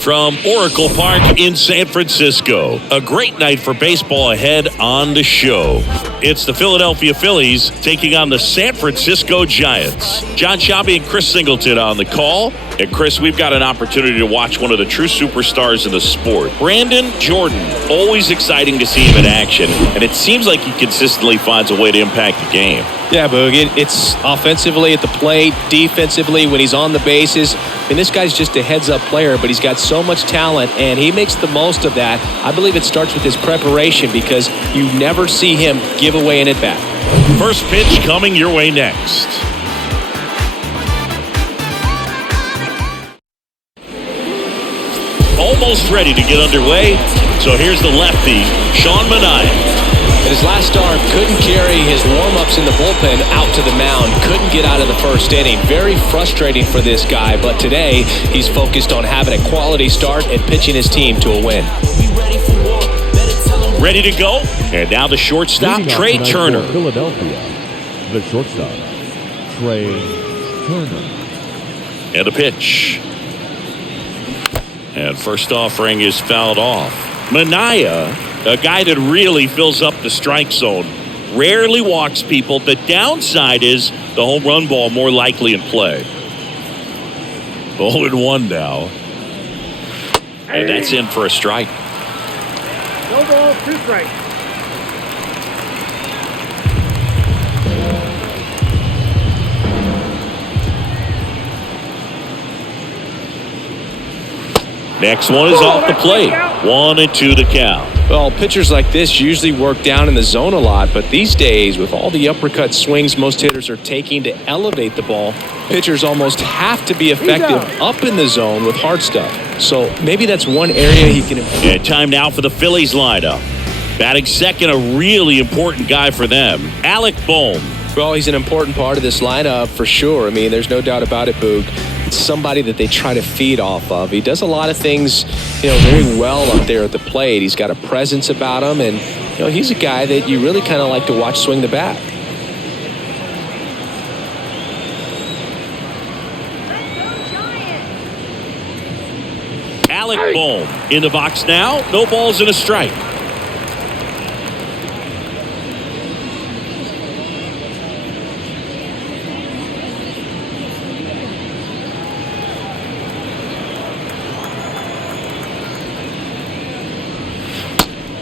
from Oracle Park in San Francisco. A great night for baseball ahead on the show. It's the Philadelphia Phillies taking on the San Francisco Giants. John Shabby and Chris Singleton on the call. And Chris, we've got an opportunity to watch one of the true superstars in the sport. Brandon Jordan, always exciting to see him in action. And it seems like he consistently finds a way to impact the game. Yeah, Boog, it's offensively at the plate, defensively when he's on the bases. And this guy's just a heads-up player, but he's got so much talent, and he makes the most of that. I believe it starts with his preparation because you never see him give away an at-bat. First pitch coming your way next. Almost ready to get underway. So here's the lefty, Sean Manaea. And his last start couldn't carry his warm-ups in the bullpen out to the mound. Couldn't get out of the first inning. Very frustrating for this guy, but today he's focused on having a quality start and pitching his team to a win. Ready to go. And now the shortstop, Trey Turner. Philadelphia, the shortstop, Trey Turner. And a pitch. And first offering is fouled off. Manaea, a guy that really fills up the strike zone, rarely walks people. The downside is the home run ball more likely in play. 0-1 now. And that's in for a strike. No ball, 2 strikes. Next one is off the plate. 1-2 the count. Well, pitchers like this usually work down in the zone a lot, but these days, with all the uppercut swings most hitters are taking to elevate the ball, pitchers almost have to be effective up in the zone with hard stuff. So maybe that's one area he can improve. And time now for the Phillies lineup. Batting second, a really important guy for them, Alec Bohm. Well, he's an important part of this lineup for sure. I mean, there's no doubt about it, Boog. It's somebody that they try to feed off of. He does a lot of things, very well up there at the plate. He's got a presence about him, and, he's a guy that you really kind of like to watch swing the bat. Alec Bohm in the box now. No balls and a strike.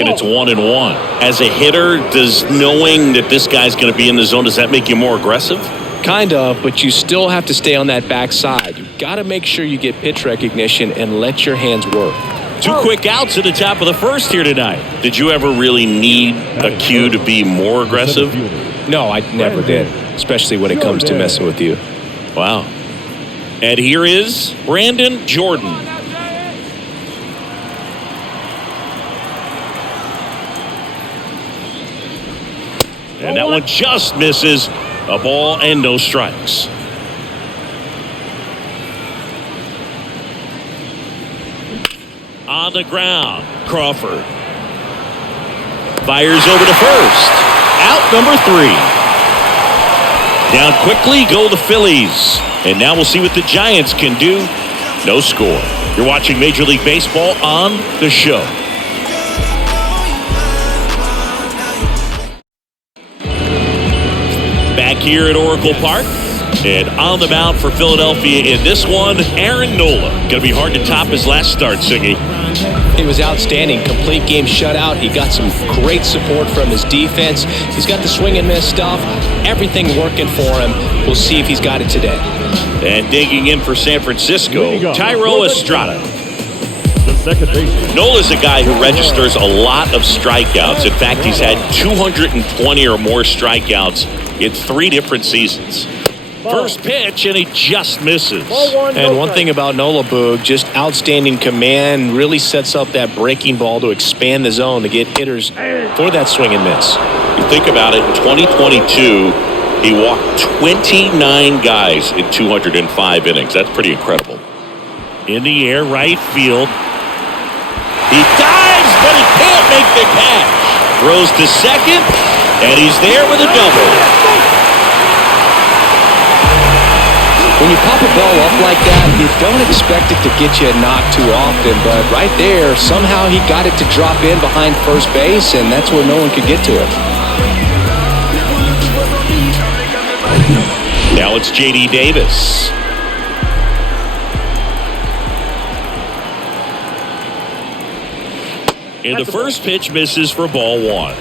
And it's 1-1. As a hitter, does knowing that this guy's going to be in the zone, does that make you more aggressive? Kind of, but you still have to stay on that backside. You've got to make sure you get pitch recognition and let your hands work. 2 quick outs at the top of the first here tonight. Did you ever really need a cue to be more aggressive? No, I never did, especially when it comes to messing with you. Wow. And here is Brandon Jordan. And that one just misses. A ball and no strikes. On the ground, Crawford fires over to first. Out number 3. Down quickly go the Phillies. And now we'll see what the Giants can do. No score. You're watching Major League Baseball on the show. Back here at Oracle Park. And on the mound for Philadelphia in this one, Aaron Nola. Going to be hard to top his last start, Siggy. He was outstanding. Complete game shutout. He got some great support from his defense. He's got the swing and miss stuff. Everything working for him. We'll see if he's got it today. And digging in for San Francisco, Tyro Estrada. The second baseman. Nola's a guy who registers a lot of strikeouts. In fact, he's had 220 or more strikeouts in 3 different seasons. First pitch, and he just misses. And one thing about Nola, Boog, just outstanding command, really sets up that breaking ball to expand the zone to get hitters for that swing and miss. You think about it, in 2022, he walked 29 guys in 205 innings. That's pretty incredible. In the air, right field. He dives, but he can't make the catch. Throws to second, and he's there with a double. When when you pop a ball up like that, you don't expect it to get you a knock too often. But right there, somehow he got it to drop in behind first base, and that's where no one could get to it. Now it's J.D. Davis. And the first pitch misses for ball one.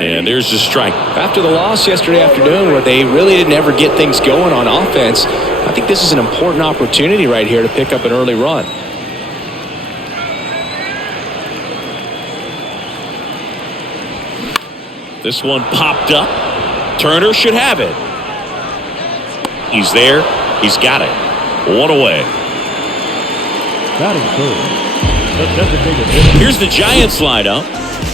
And there's the strike. After the loss yesterday afternoon where they really didn't ever get things going on offense, I think this is an important opportunity right here to pick up an early run. This one popped up. Turner should have it. He's there. He's got it. One away. Batting third, the designated hitter. Here's the Giants lineup.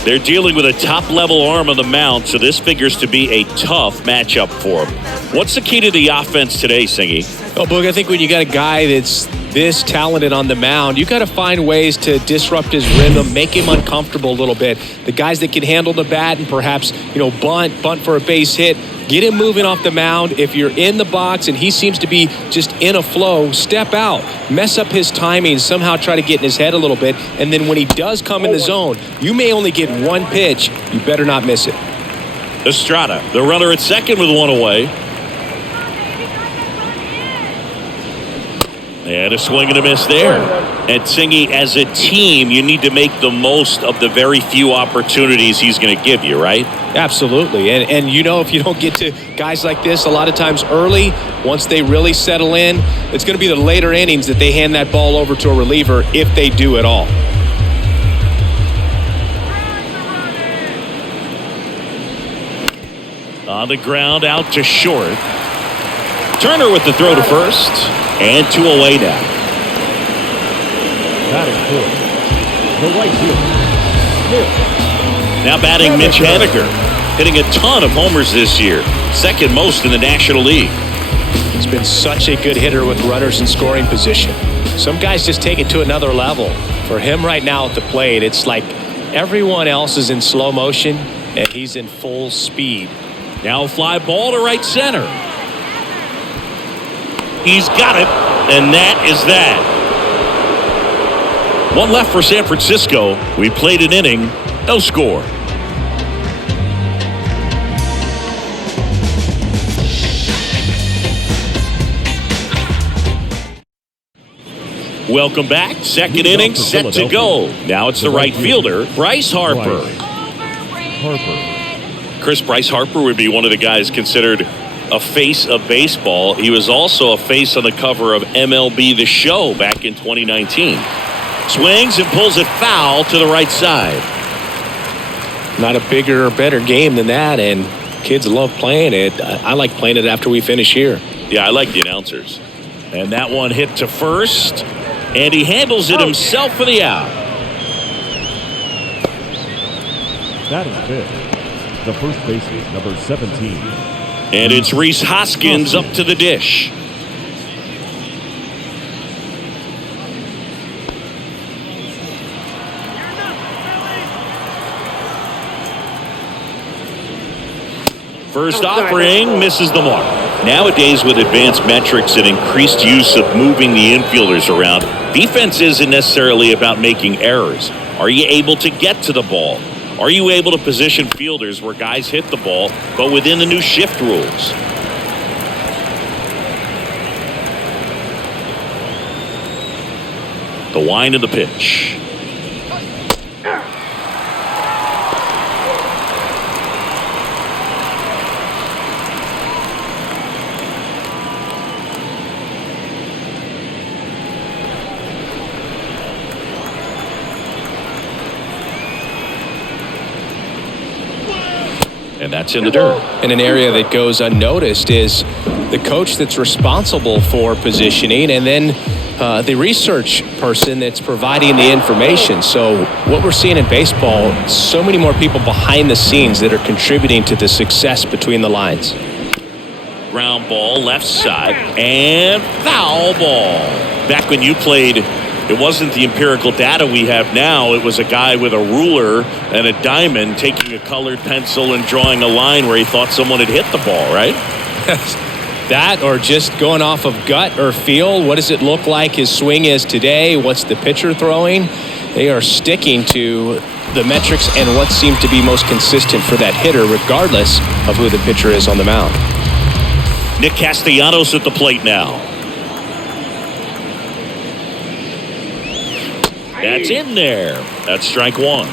They're dealing with a top-level arm on the mound, so this figures to be a tough matchup for them. What's the key to the offense today, Singy? Oh, Boog, I think when you got a guy that's this talented on the mound, you got to find ways to disrupt his rhythm, make him uncomfortable a little bit. The guys that can handle the bat and perhaps, bunt for a base hit, get him moving off the mound. If you're in the box and he seems to be just in a flow, step out, mess up his timing, somehow try to get in his head a little bit. And then when he does come in the zone, you may only get one pitch. You better not miss it. Estrada, the runner at second with one away. And a swing and a miss there. And Singy, as a team, you need to make the most of the very few opportunities he's going to give you, right? Absolutely. And if you don't get to guys like this a lot of times early, once they really settle in, it's going to be the later innings that they hand that ball over to a reliever if they do at all. On the ground, out to short. Turner with the throw to first. And two away now. Batting fourth, the right fielder. Now batting Mitch Haniger, hitting a ton of homers this year, second most in the National League. He's been such a good hitter with runners in scoring position. Some guys just take it to another level. For him right now at the plate, it's like everyone else is in slow motion and he's in full speed. Now a fly ball to right center. He's got it, and that is that. One left for San Francisco. We played an inning, no score. Welcome back. Second inning set to go. Now it's the right fielder, Bryce Harper. Bryce Harper would be one of the guys considered a face of baseball. He was also a face on the cover of MLB The Show back in 2019. Swings and pulls it foul to the right side. Not a bigger or better game than that, and kids love playing it. I like playing it after we finish here. Yeah, I like the announcers. And that one hit to first, and he handles it himself for the out. Batting fifth, the first baseman, number 17. And it's Rhys Hoskins up to the dish. First offering misses the mark. Nowadays, with advanced metrics and increased use of moving the infielders around, defense isn't necessarily about making errors. Are you able to get to the ball? Are you able to position fielders where guys hit the ball, but within the new shift rules? The wind of the pitch. And that's in the dirt. And an area that goes unnoticed is the coach that's responsible for positioning and then the research person that's providing the information. So what we're seeing in baseball, so many more people behind the scenes that are contributing to the success between the lines. ground ball left side and foul ball. Back when you played, it wasn't the empirical data we have now. It was a guy with a ruler and a diamond taking a colored pencil and drawing a line where he thought someone had hit the ball, right? That or just going off of gut or feel. What does it look like his swing is today? What's the pitcher throwing? They are sticking to the metrics and what seems to be most consistent for that hitter, regardless of who the pitcher is on the mound. Nick Castellanos at the plate now. That's in there. That's strike one.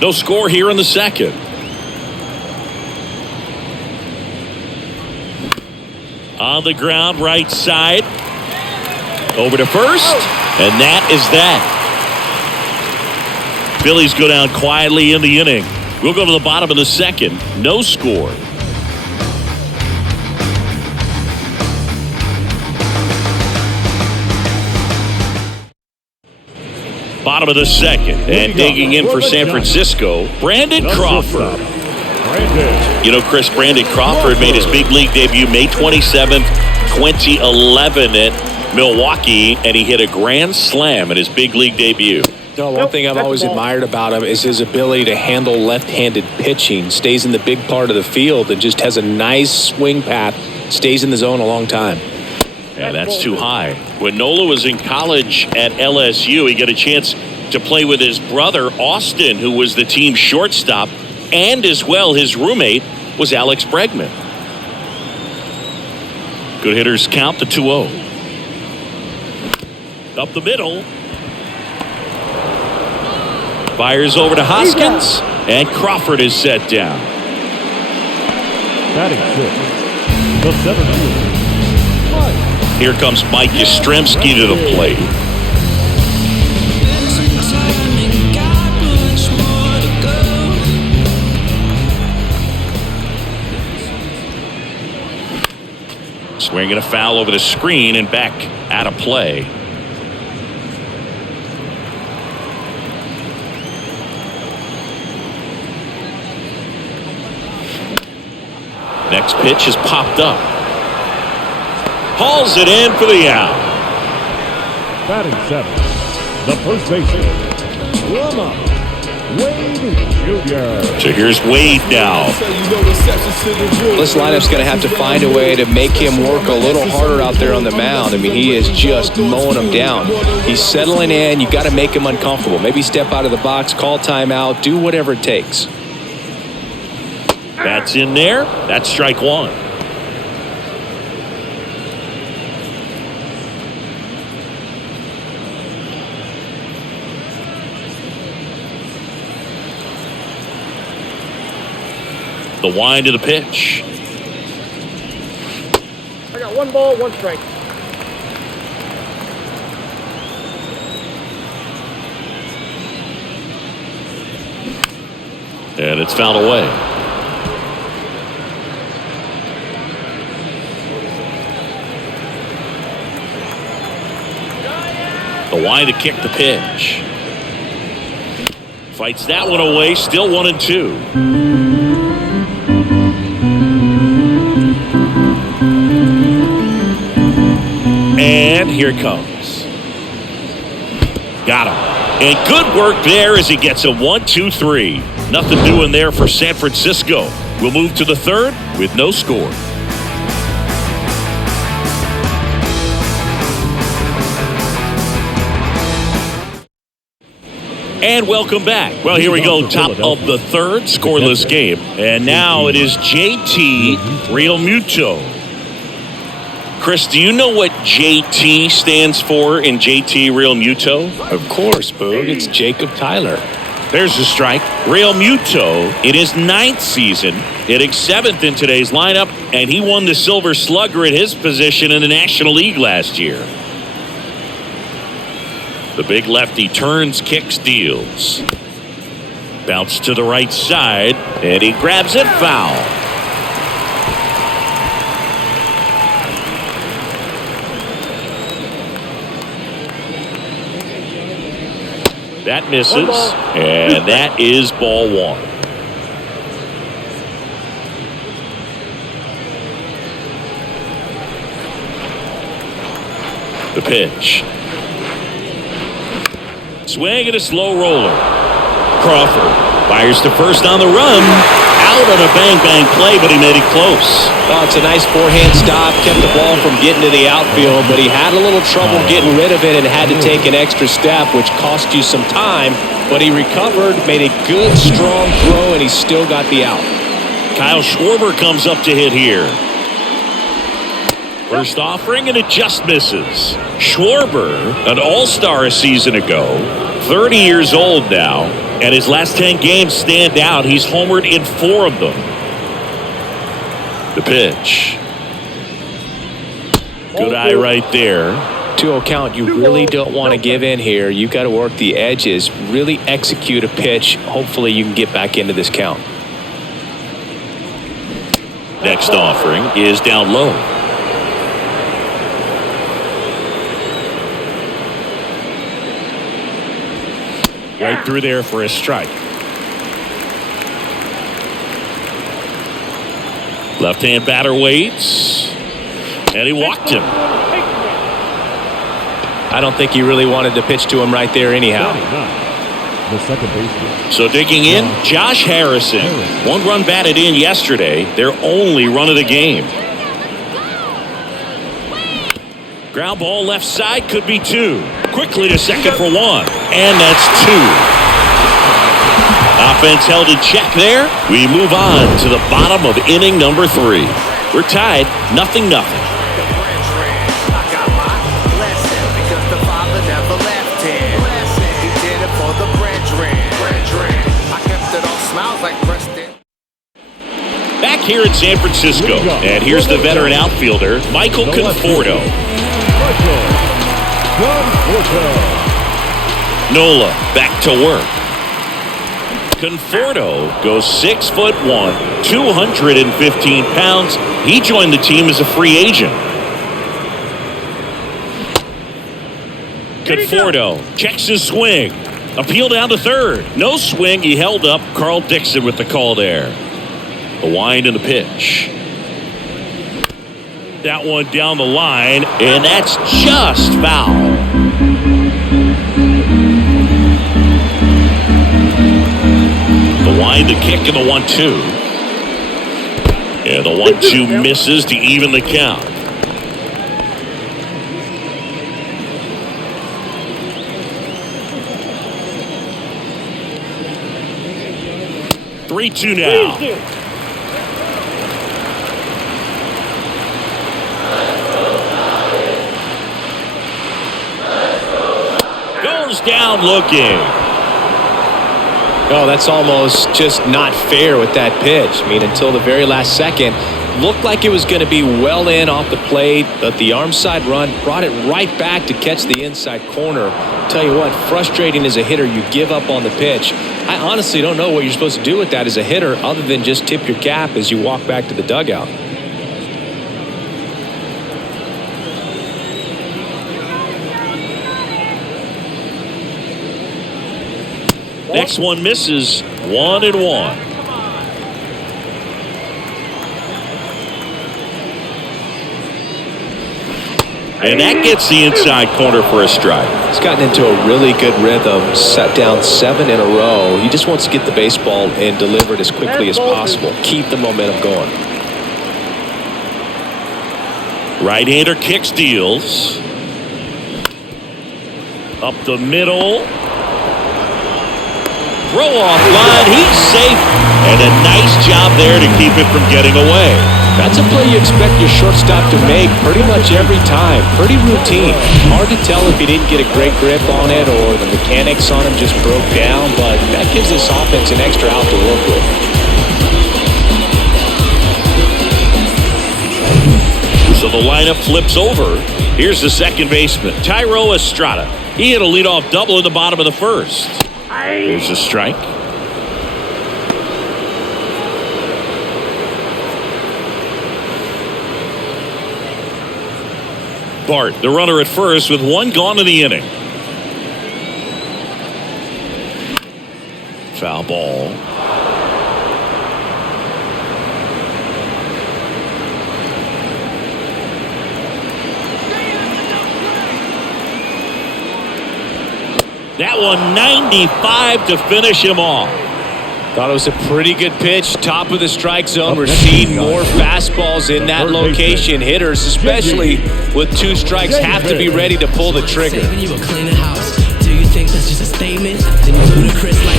No score here in the second. On the ground, right side. Over to first. And that is that. Phillies go down quietly in the inning. We'll go to the bottom of the second. No score. Bottom of the second, and digging in for San Francisco, Brandon Crawford. You know, Chris, Brandon Crawford made his big league debut May 27th, 2011 at Milwaukee, and he hit a grand slam in his big league debut. One thing I've always admired about him is his ability to handle left-handed pitching. Stays in the big part of the field and just has a nice swing path. Stays in the zone a long time. Yeah, that's too high. When Nola was in college at LSU, he got a chance to play with his brother, Austin, who was the team's shortstop, and as well, his roommate was Alex Bregman. Good hitters count the 2-0. Up the middle. Fires over to Hoskins, and Crawford is set down. Batting sixth, the center fielder. Here comes Mike Yastrzemski to the plate. Swinging a foul over the screen and back out of play. Next pitch is popped up. Hauls it in for the out. Batting seventh, the first baseman, Lama, Wade Jr. So here's Wade now. This lineup's going to have to find a way to make him work a little harder out there on the mound. I mean, he is just mowing him down. He's settling in. You got to make him uncomfortable. Maybe step out of the box, call timeout, do whatever it takes. That's in there. That's strike one. The wind of the pitch. I got 1 ball, 1 strike. And it's fouled away. The wind to kick the pitch. Fights that one away. Still 1-2. And here it comes. Got him. And good work there as he gets a 1-2-3. Nothing doing there for San Francisco. We'll move to the third with no score. And welcome back. Well, here we go. Top of the third, scoreless game. And now it is JT Realmuto. Chris, do you know what JT stands for in JT Realmuto? Of course, Boog. It's Jacob Tyler. There's the strike. Realmuto in his 9th season, hitting 7th in today's lineup, and he won the Silver Slugger at his position in the National League last year. The big lefty turns, kicks, deals. Bounce to the right side, and he grabs it foul. That misses, and that is ball one. The pitch. Swing and a slow roller. Crawford fires to first on the run. Out on a bang-bang play, but he made it close. Oh, it's a nice forehand stop. Kept the ball from getting to the outfield, but he had a little trouble getting rid of it and had to take an extra step, which cost you some time. But he recovered, made a good, strong throw, and he still got the out. Kyle Schwarber comes up to hit here. First offering, and it just misses. Schwarber, an all-star a season ago, 30 years old now, and his last 10 games stand out. He's homered in 4 of them. The pitch. Good eye right there. 2-0 count, you really don't want to give in here. You've got to work the edges, really execute a pitch. Hopefully you can get back into this count. Next offering is down low. Right through there for a strike. Left-hand batter waits, and he walked him. I don't think he really wanted to pitch to him right there anyhow. The second baseman. So digging in, Josh Harrison. 1 run batted in yesterday, their only run of the game. Ground ball left side, could be 2. Quickly to second for 1, and that's 2. Offense held in check there. We move on to the bottom of inning number 3. We're tied 0-0. Back here in San Francisco, and here's the veteran outfielder, Michael Conforto. Nola back to work. Conforto goes 6'1", 215 pounds. He joined the team as a free agent. Conforto checks his swing. Appeal down to third. No swing. He held up. Carl Dixon with the call there. The wind and the pitch. That one down the line, and that's just foul. The wind, the kick, and the 1-2. And the 1-2 misses to even the count. Three-two now. Down looking. Oh, that's almost just not fair with that pitch. I mean, until the very last second, looked like it was going to be well in off the plate, but the arm side run brought it right back to catch the inside corner. Tell you what, frustrating as a hitter, you give up on the pitch. I honestly don't know what you're supposed to do with that as a hitter other than just tip your cap as you walk back to the dugout. Next one misses. 1-1. And that gets the inside corner for a strike. He's gotten into a really good rhythm, set down 7 in a row. He just wants to get the baseball and deliver it as quickly as possible. Keep the momentum going. Right-hander kick steals. Up the middle. Throw off line. He's safe. And a nice job there to keep it from getting away. That's a play you expect your shortstop to make pretty much every time. Pretty routine. Hard to tell if he didn't get a great grip on it or the mechanics on him just broke down, but that gives this offense an extra out to work with. So the lineup flips over. Here's the second baseman, Thairo Estrada. He hit a leadoff double in the bottom of the first. Here's a strike. Bart, the runner at first with one gone in the inning. Foul ball. That one 95 to finish him off. Thought it was a pretty good pitch. Top of the strike zone. We're seeing more fastballs in that location. Hitters, especially with 2 strikes, have to be ready to pull the trigger.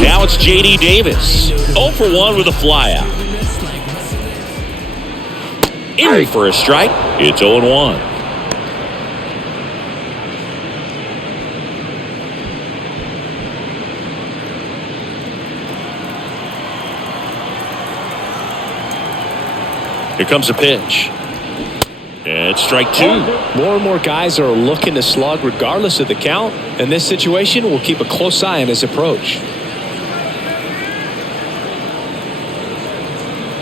Now it's J.D. Davis. 0 for 1 with a flyout. In for a strike. It's 0-1. Here comes a pitch. And it's strike 2. More and more guys are looking to slug regardless of the count. In this situation, we'll keep a close eye on his approach.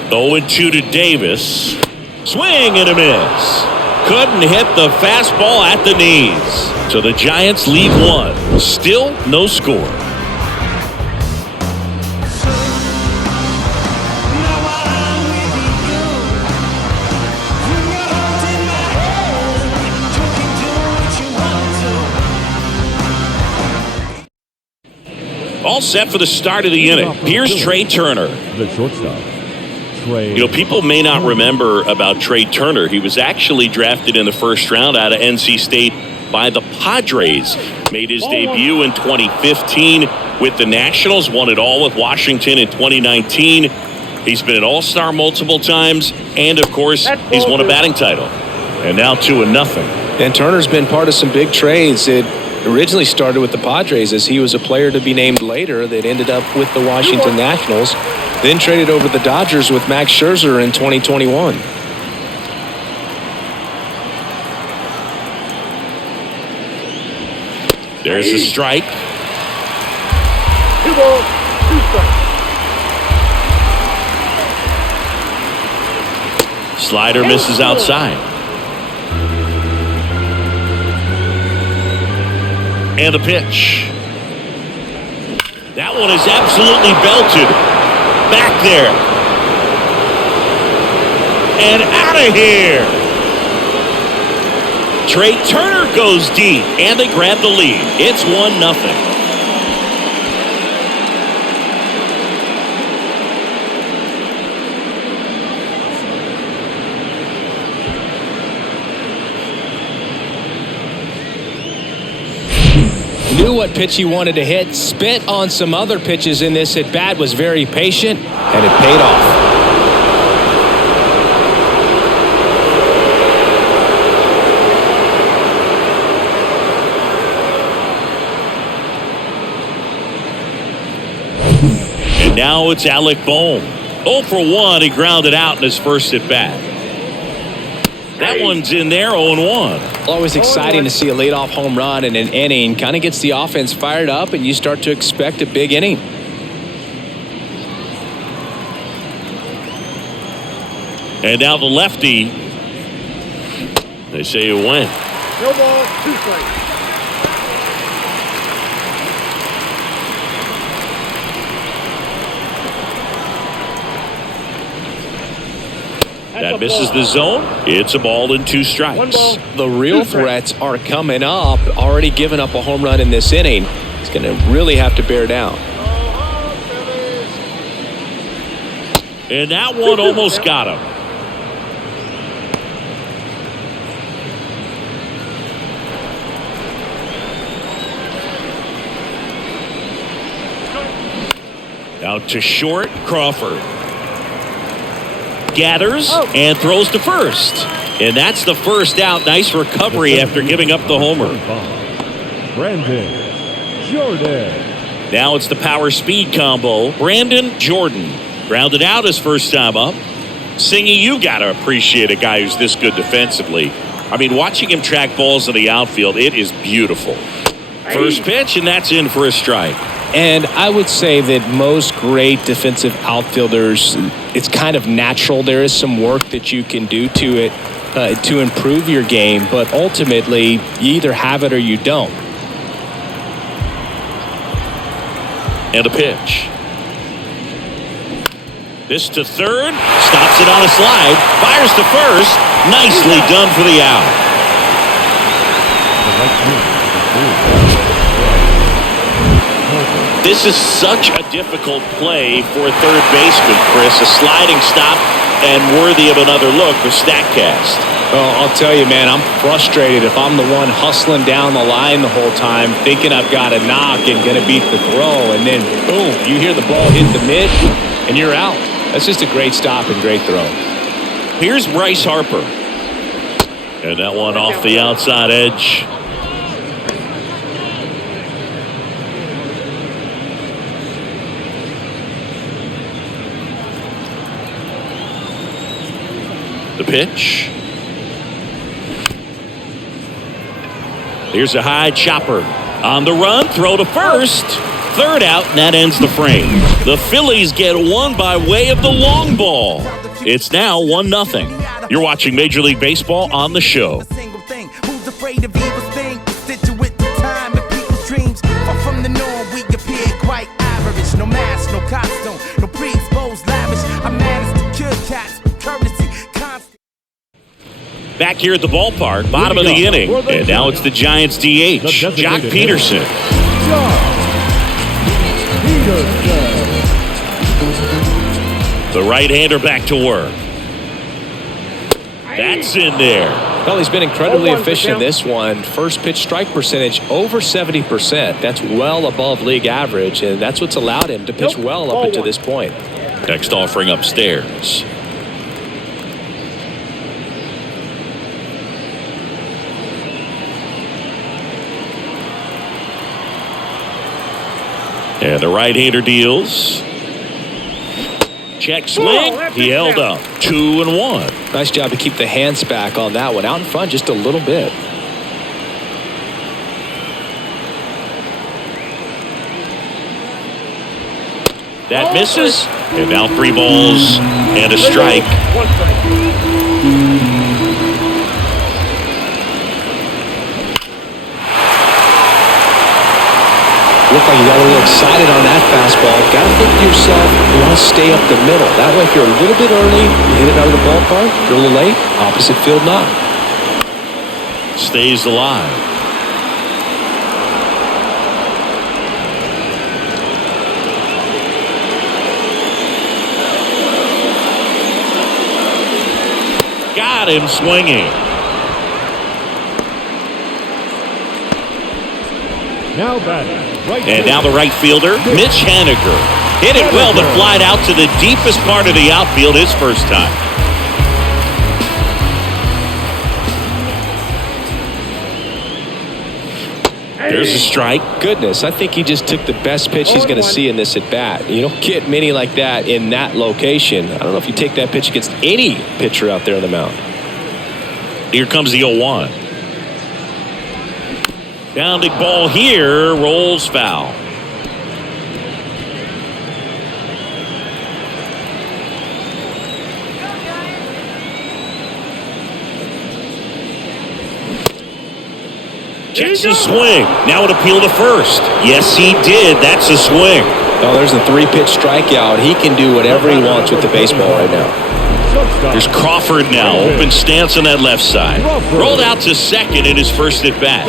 0-2 to Davis. Swing and a miss. Couldn't hit the fastball at the knees. So the Giants lead 1. Still no score. All set for the start of the inning. Here's Trey Turner. The shortstop, Trey. You know, people may not remember about Trey Turner. He was actually drafted in the first round out of NC State by the Padres. Made his debut in 2015 with the Nationals. Won it all with Washington in 2019. He's been an all-star multiple times. And, of course, he's won a batting title. And now 2-0. And Turner's been part of some big trades. It originally started with the Padres as he was a player to be named later that ended up with the Washington Nationals, then traded over the Dodgers with Max Scherzer in 2021. There's a strike. 2 balls, 2 strikes. Slider misses outside. And a pitch. That one is absolutely belted. Back there. And out of here. Trey Turner goes deep, and they grab the lead. It's 1-0. Knew what pitch he wanted to hit, spit on some other pitches in this at bat, was very patient, and it paid off. And now it's Alec Bohm. 0 for 1, he grounded out in his first at bat. That one's in there, 0-1. Always exciting to see a leadoff home run in an inning. Kind of gets the offense fired up, and you start to expect a big inning. And now the lefty. They say it went. No ball, 2 strikes. That misses the zone. It's a ball and 2 strikes. 1 ball. The real threats are coming up. Already giving up a home run in this inning. He's going to really have to bear down. And that one almost got him. Out to short, Crawford. Gathers and throws to first. And that's the first out. Nice recovery after giving up the homer. Brandon Jordan. Now it's the power speed combo. Brandon Jordan grounded out his first time up. Singy, you got to appreciate a guy who's this good defensively. I mean, watching him track balls in the outfield, it is beautiful. First pitch, and that's in for a strike. And I would say that most great defensive outfielders, it's kind of natural. There is some work that you can do to it to improve your game, but ultimately you either have it or you don't. And a pitch. This to third, stops it on a slide, fires to first. Nicely done for the out. This is such a difficult play for a third baseman, Chris. A sliding stop and worthy of another look with StatCast. Well, I'll tell you, man, I'm frustrated if I'm the one hustling down the line the whole time, thinking I've got a knock and going to beat the throw, and then, boom, you hear the ball hit the mid, and you're out. That's just a great stop and great throw. Here's Bryce Harper. And that one off the outside edge. The pitch. Here's a high chopper. On the run, throw to first. Third out, and that ends the frame. The Phillies get one by way of the long ball. It's now 1-0. You're watching Major League Baseball on the show. Who's afraid of evil thing? Situate the time and people's dreams. Far from the norm, we appear quite average. No mask, no costume, no pre-exposed lavish. I'm mad as the good cats, courtesy, constant. Back here at the ballpark, bottom of the inning. And now it's the Giants DH, Jock Peterson. The right-hander back to work. That's in there. Well, he's been incredibly efficient in this one. First pitch strike percentage over 70%. That's well above league average, and that's what's allowed him to pitch well up until this point. Next offering upstairs. And the right-hander deals. Check swing. He held up. 2-1. Nice job to keep the hands back on that one. Out in front just a little bit. That misses. And now 3 balls and a strike. Look like you got a little excited on that fastball. Got to think to yourself, you want to stay up the middle. That way, if you're a little bit early, you hit it out of the ballpark. If you're a little late, opposite field knock. Stays alive. Got him swinging. Now batting. And now the right fielder, Mitch Haniger. Hit it well, but flied out to the deepest part of the outfield his first time. There's a strike. Goodness, I think he just took the best pitch he's going to see in this at-bat. You don't get many like that in that location. I don't know if you take that pitch against any pitcher out there on the mound. Here comes the 0-1. Bounding ball here, rolls foul. Checks the swing. Now it appeal to first. Yes, he did. That's a swing. Oh, there's a 3-pitch strikeout. He can do whatever he wants with the baseball right now. There's Crawford now. Open stance on that left side. Rolled out to second in his first at-bat.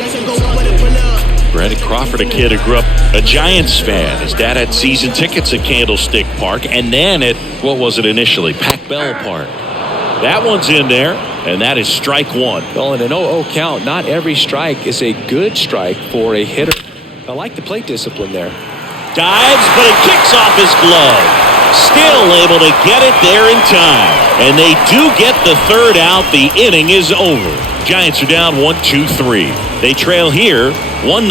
Brandon Crawford, a kid who grew up a Giants fan. His dad had season tickets at Candlestick Park and then at, what was it initially, Pac Bell Park. That one's in there, and that is strike 1. Well, in an 0-0 count, not every strike is a good strike for a hitter. I like the plate discipline there. Dives, but it kicks off his glove. Still able to get it there in time. And they do get the third out. The inning is over. Giants are down 1-2-3. They trail here 1-0.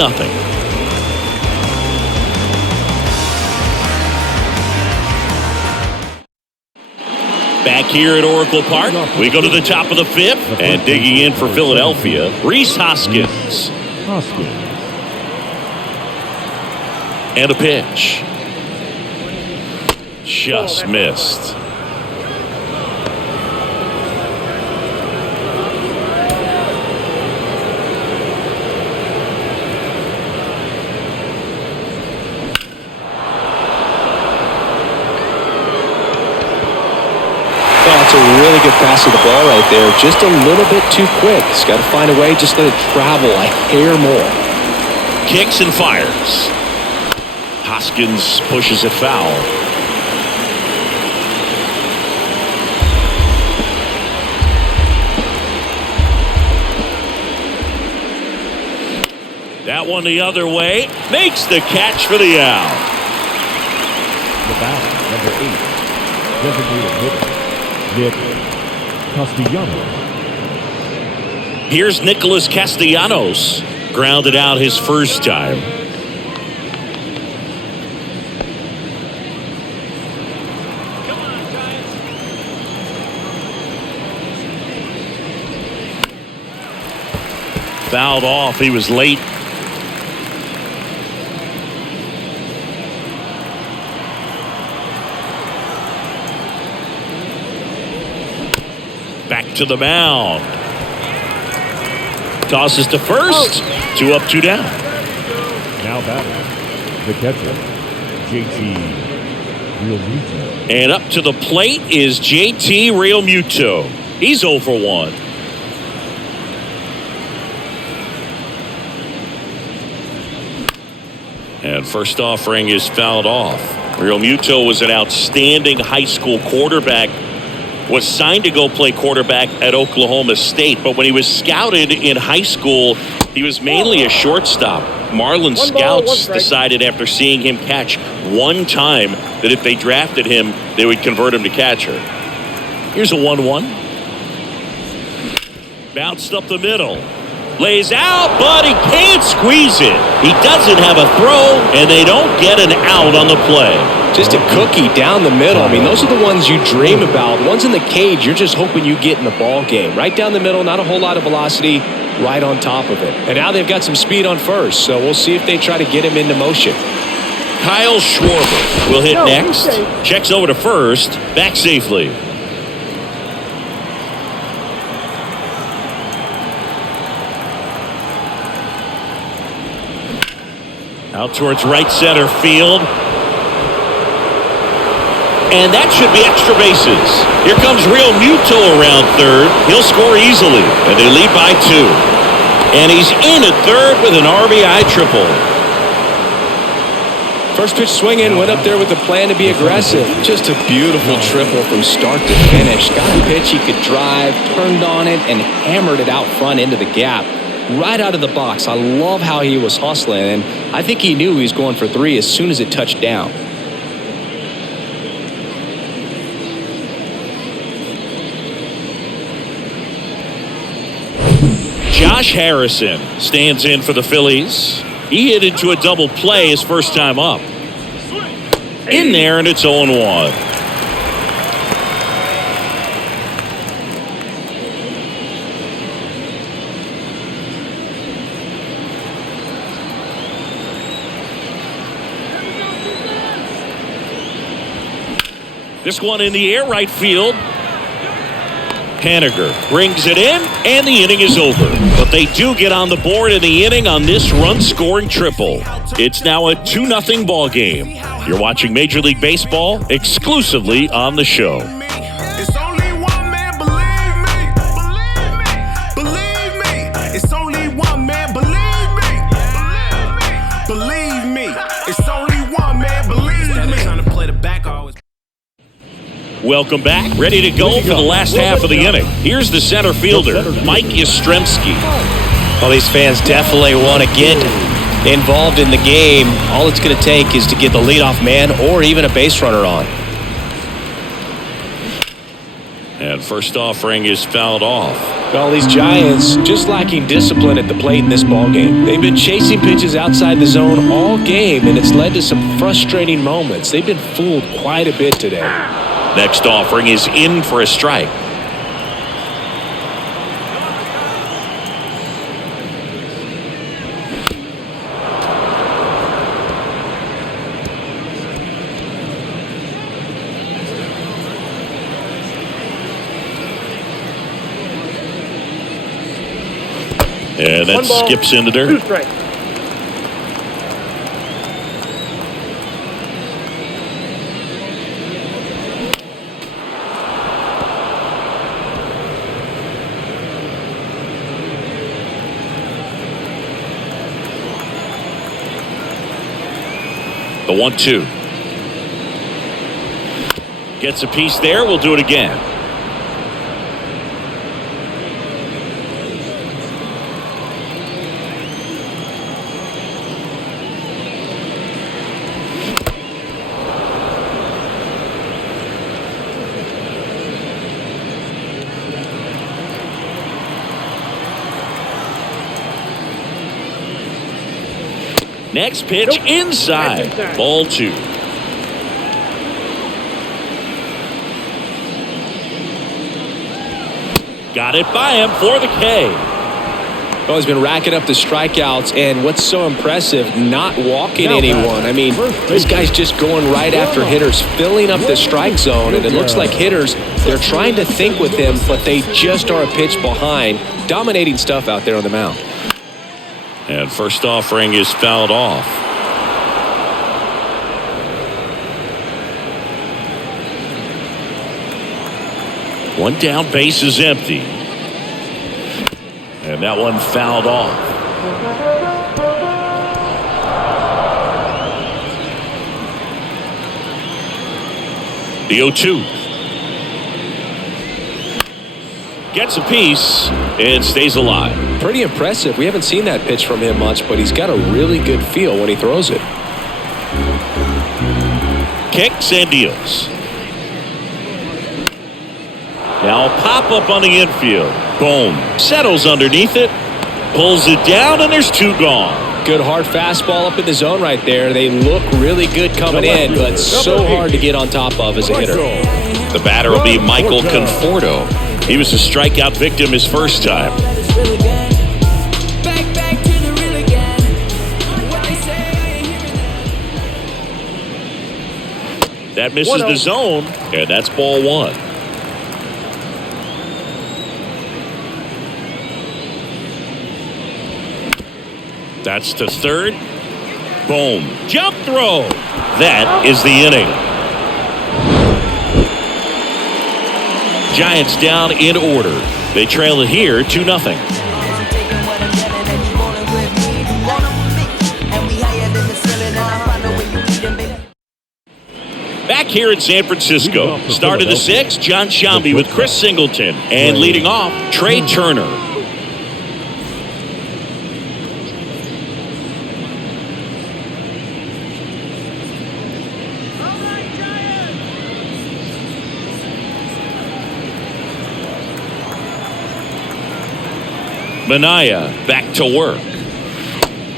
Back here at Oracle Park, we go to the top of the 5th. And digging in for Philadelphia, Rhys Hoskins. And a pitch. Just missed. That's a really good pass of the ball right there. Just a little bit too quick. He's got to find a way, just let it travel a hair more. Kicks and fires. Hoskins pushes it foul. That one the other way. Makes the catch for the out. The batter, number 8, designated hitter, Nick Castellanos. Here's Nicholas Castellanos. Grounded out his first time. Fouled off. He was late. Back to the mound. Tosses to first. 2 up, 2 down. Now batting, the catcher, JT Realmuto. And up to the plate is JT Realmuto. He's 0 for 1. And first offering is fouled off. Realmuto was an outstanding high school quarterback. Was signed to go play quarterback at Oklahoma State, but when he was scouted in high school, he was mainly a shortstop. Marlin scouts decided after seeing him catch one time that if they drafted him, they would convert him to catcher. Here's a 1-1. Bounced up the middle. Lays out, but he can't squeeze it. He doesn't have a throw, and they don't get an out on the play. Just a cookie down the middle. I mean, those are the ones you dream about. Ones in the cage, you're just hoping you get in the ball game. Right down the middle, not a whole lot of velocity, right on top of it. And now they've got some speed on first, so we'll see if they try to get him into motion. Kyle Schwarber will hit next. Checks over to first, back safely. Out towards right center field. And that should be extra bases. Here comes Realmuto around third. He'll score easily, and they lead by 2. And he's in at third with an RBI triple. First pitch swinging, went up there with the plan to be aggressive. Just a beautiful triple from start to finish. Got a pitch he could drive, turned on it, and hammered it out front into the gap. Right out of the box. I love how he was hustling, and I think he knew he was going for 3 as soon as it touched down. Josh Harrison stands in for the Phillies. He hit into a double play his first time up. In there, and it's 0-1. This one in the air, right field. Haniger brings it in, and the inning is over. But they do get on the board in the inning on this run-scoring triple. It's now a 2-0 ball game. You're watching Major League Baseball exclusively on the show. It's only one man, believe me. Believe me. It's only one man, believe me. Believe me. It's only one man, believe me. Trying to play the back always. Welcome back. Ready to go for the last half of the inning. Here's the center fielder, Mike Yastrzemski. Well, these fans definitely want to get involved in the game. All it's going to take is to get the leadoff man or even a base runner on. And first offering is fouled off. Well, these Giants just lacking discipline at the plate in this ballgame. They've been chasing pitches outside the zone all game, and it's led to some frustrating moments. They've been fooled quite a bit today. Next offering is in for a strike. And that 1 ball, skips into 2 dirt. strikes. The 1-2. Gets a piece there. We'll do it again. Next pitch inside. Ball 2. Got it by him for the K. Well, he's been racking up the strikeouts, and what's so impressive, not walking anyone. I mean, this guy's just going right after hitters, filling up the strike zone, and it looks like hitters, they're trying to think with him, but they just are a pitch behind. Dominating stuff out there on the mound. And first offering is fouled off. One down, base is empty. And that one fouled off. The 0-2. Gets a piece and stays alive. Pretty impressive. We haven't seen that pitch from him much, but he's got a really good feel when he throws it. Kicks and deals. Now a pop-up on the infield. Boom. Settles underneath it. Pulls it down, and there's 2 gone. Good hard fastball up in the zone right there. They look really good coming in, but so hard to get on top of as a hitter. The batter will be Michael Conforto. He was a strikeout victim his first time. That misses the zone, and that's ball 1. That's to third. Boom. Jump throw. That is the inning. Giants down in order. They trail it here 2-0. Back here in San Francisco. Start of the 6th, John Shambi with Chris Singleton. And leading off, Trey Turner. Minaya back to work.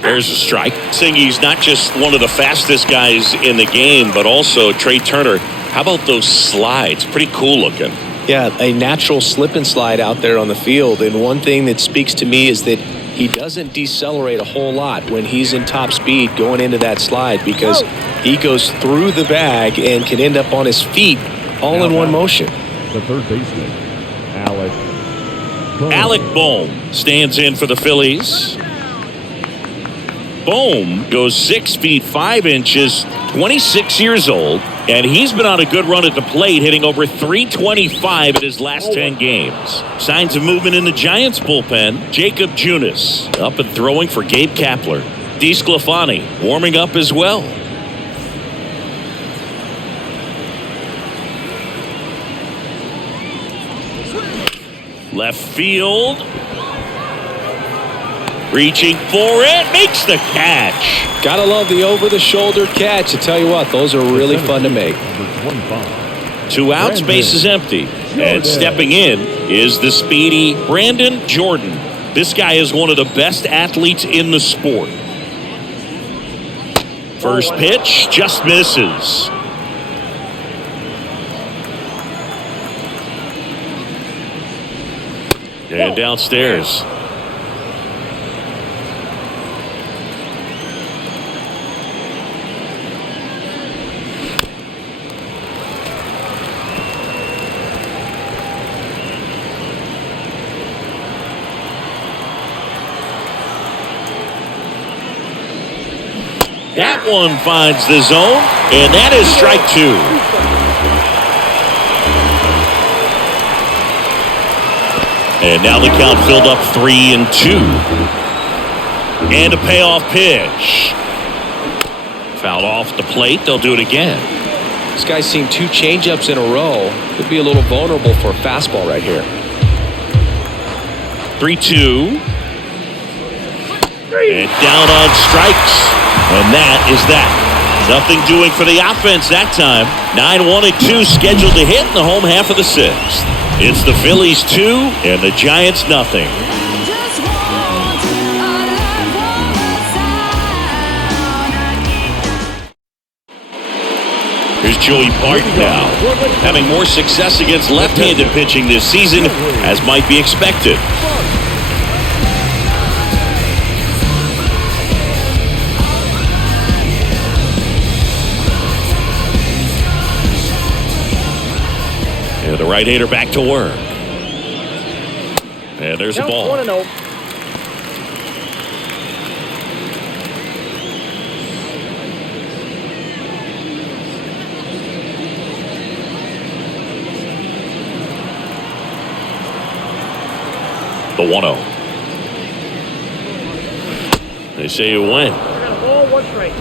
There's a strike. Saying he's not just one of the fastest guys in the game, but also Trey Turner. How about those slides? Pretty cool looking. Yeah, a natural slip and slide out there on the field. And one thing that speaks to me is that he doesn't decelerate a whole lot when he's in top speed going into that slide, because he goes through the bag and can end up on his feet all in one motion. The third baseman, Alec Bohm stands in for the Phillies. Bohm goes 6 feet 5 inches, 26 years old, and he's been on a good run at the plate, hitting over .325 in his last 10 games. Signs of movement in the Giants bullpen. Jacob Junis up and throwing for Gabe Kapler. DeSclafani warming up as well. Left field. Reaching for it. Makes the catch. Gotta love the over-the-shoulder catch. I tell you what, those are really fun to make. 2 outs, base is empty. And stepping in is the speedy Brandon Jordan. This guy is one of the best athletes in the sport. First pitch just misses. And downstairs. That one finds the zone, and that is strike two. And now the count filled up 3-2. And a payoff pitch. Fouled off the plate. They'll do it again. This guy's seen 2 changeups in a row. Could be a little vulnerable for a fastball right here. 3-2. And down on strikes. And that is that. Nothing doing for the offense that time. 9-1-2 scheduled to hit in the home half of the 6th. It's the Phillies 2 and the Giants nothing. Here's Joey Bart now, having more success against left-handed pitching this season, as might be expected. And the right-hander back to work. And there's the ball. 1-0. The 1-0. They say you win. Ball, 1 strike.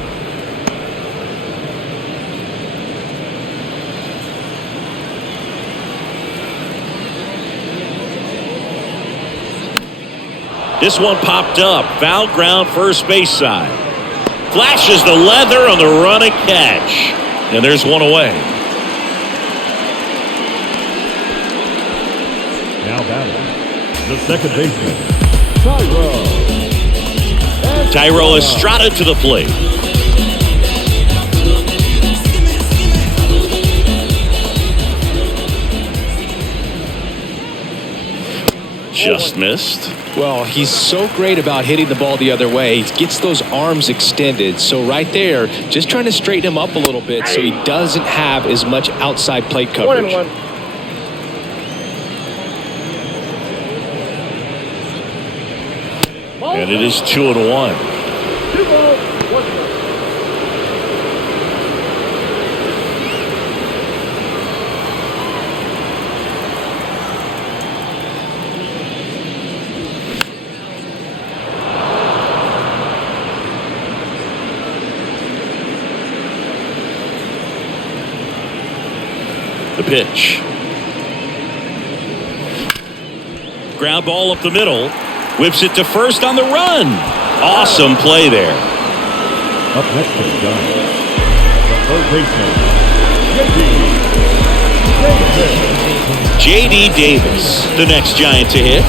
This one popped up. Foul ground first base side. Flashes the leather on the running catch. And there's one away. Now batting, the second baseman, Thairo Estrada to the plate. Just missed. Well, he's so great about hitting the ball the other way. He gets those arms extended. So right there, just trying to straighten him up a little bit so he doesn't have as much outside plate coverage. 1-1. And it is 2-1. 2 balls, 1 strike. The pitch. Ground ball up the middle. Whips it to first on the run. Awesome play there. up next for the Giants, the third baseman, J.D. Davis, the next Giant to hit.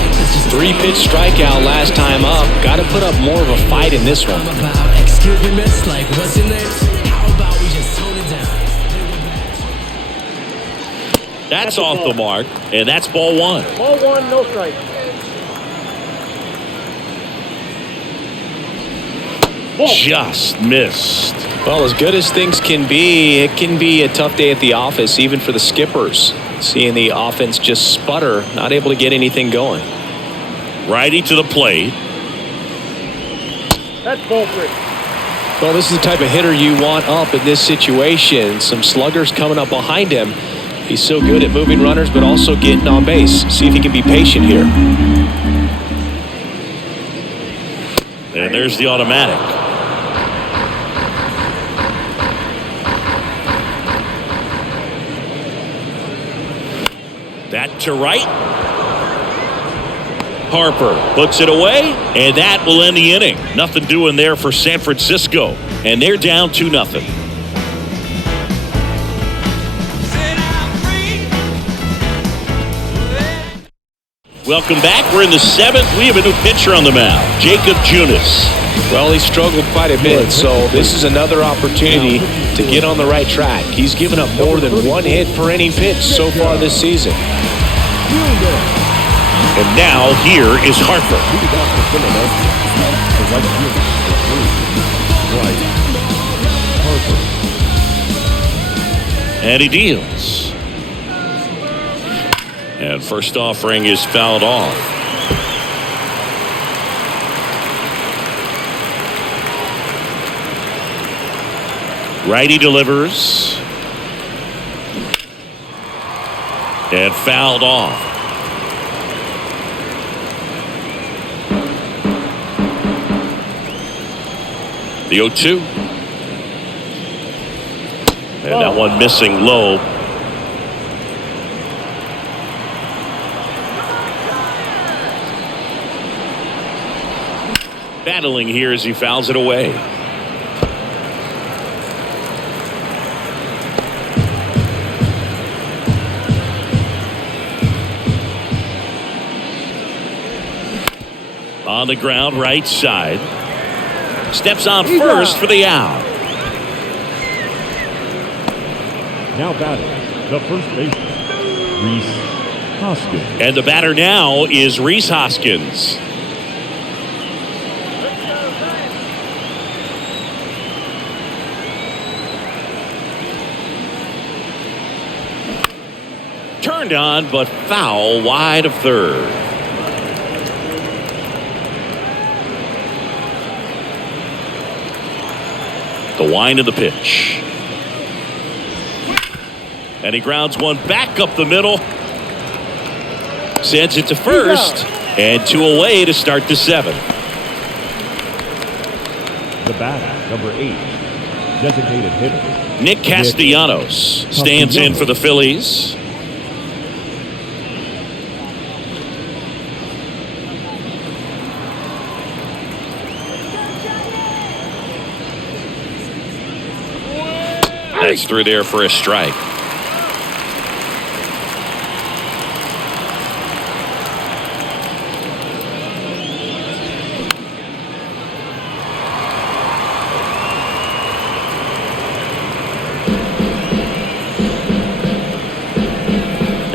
3-pitch strikeout last time up. Got to put up more of a fight in this one. That's off the mark, and that's ball one. Ball one, no strike. Just missed. Well, as good as things can be, it can be a tough day at the office, even for the skippers. Seeing the offense just sputter, not able to get anything going. Righty to the plate. That's ball three. Well, this is the type of hitter you want up in this situation. Some sluggers coming up behind him. He's so good at moving runners, but also getting on base. See if he can be patient here. And there's the automatic. That to right. Harper puts it away, and that will end the inning. Nothing doing there for San Francisco, and they're down 2-0. Welcome back. We're in the 7th. We have a new pitcher on the mound, Jacob Junis. Well, he struggled quite a bit, so this is another opportunity to get on the right track. He's given up more than one hit per inning pitch so far this season. And now here is Harper. And he deals. And first offering is fouled off. Righty delivers. And fouled off. The 0-2. And that one missing low. Battling here as he fouls it away. On the ground, right side. Steps on first for the out. Now batting, the first baseman, Rhys Hoskins. And the batter now is Rhys Hoskins. Turned on, but foul wide of third. The wind of the pitch. And he grounds one back up the middle. Sends it to first. And 2 away to start the 7th. The batter, number 8, designated hitter, Nick Castellanos stands in for the Phillies. That's through there for a strike.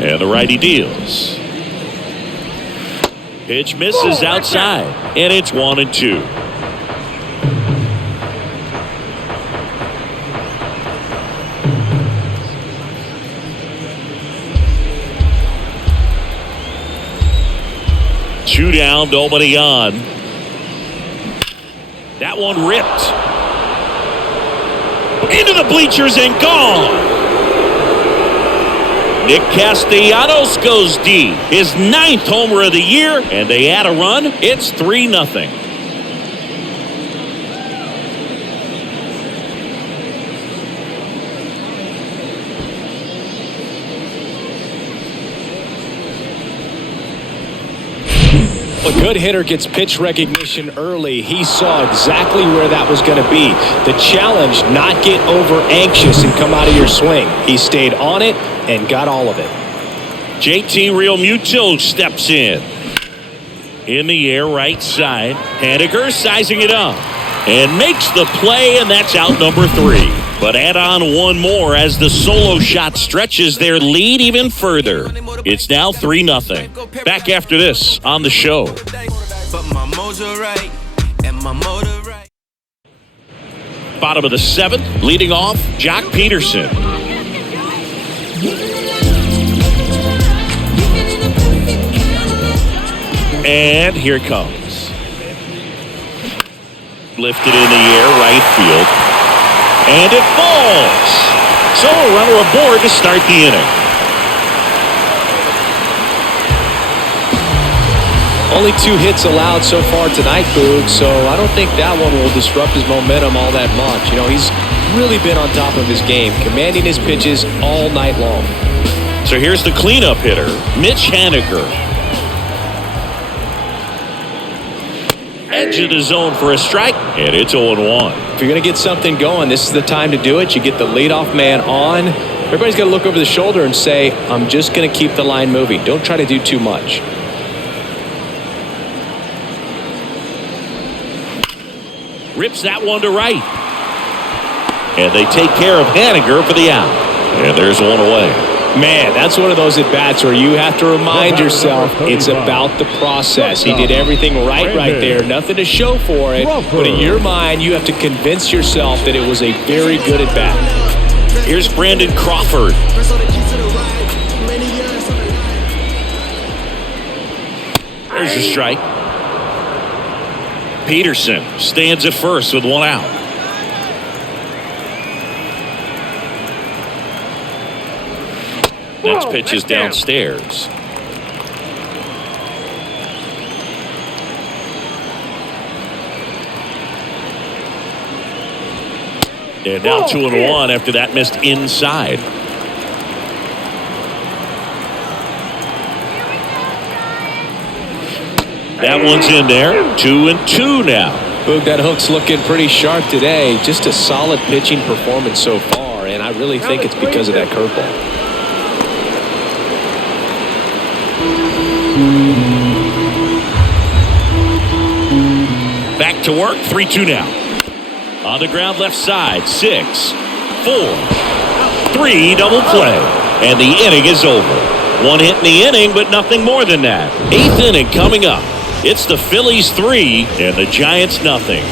And the righty deals. Pitch misses outside, and it's 1-2. Two down, nobody on. That one ripped. Into the bleachers and gone. Nick Castellanos goes deep. His 9th homer of the year, and they add a run. It's 3-0. A good hitter gets pitch recognition early. He saw exactly where that was going to be. The challenge, not get over anxious and come out of your swing. He stayed on it and got all of it. JT Realmuto steps in. In the air, right side. Haniger sizing it up. And makes the play, and that's out number 3. But add on one more as the solo shot stretches their lead even further. It's now 3-0. Back after this on the show. Bottom of the 7th, leading off, Jock Peterson. And here it comes. Lifted in the air, right field. And it falls. So a runner aboard to start the inning. Only 2 hits allowed so far tonight, Boog, so I don't think that one will disrupt his momentum all that much. You know, he's really been on top of his game, commanding his pitches all night long. So here's the cleanup hitter, Mitch Haniger. Edge of the zone for a strike, and it's 0-1. If you're going to get something going, this is the time to do it. You get the leadoff man on. Everybody's got to look over the shoulder and say, I'm just going to keep the line moving. Don't try to do too much. Rips that one to right. And they take care of Haniger for the out. And there's one away. Man, that's one of those at-bats where you have to remind yourself it's about the process. He did everything right there. Nothing to show for it. But in your mind, you have to convince yourself that it was a very good at-bat. Here's Brandon Crawford. There's a strike. Peterson stands at first with one out. Next pitch is downstairs. And now 2-1 after that missed inside. That one's in there. 2-2 now. Boog, that hook's looking pretty sharp today. Just a solid pitching performance so far, and I really think it's because of that curveball. Back to work. 3-2 now. On the ground left side. 6, 4, 3 double play. And the inning is over. One hit in the inning, but nothing more than that. 8th inning coming up. It's the Phillies 3 and the Giants nothing.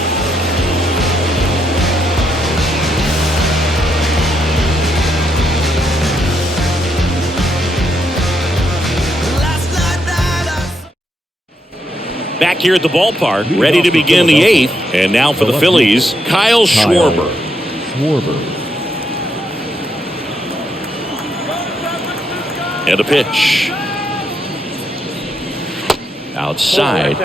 Back here at the ballpark, ready to begin the 8th. And now for the Phillies, Kyle Schwarber. And a pitch. Outside.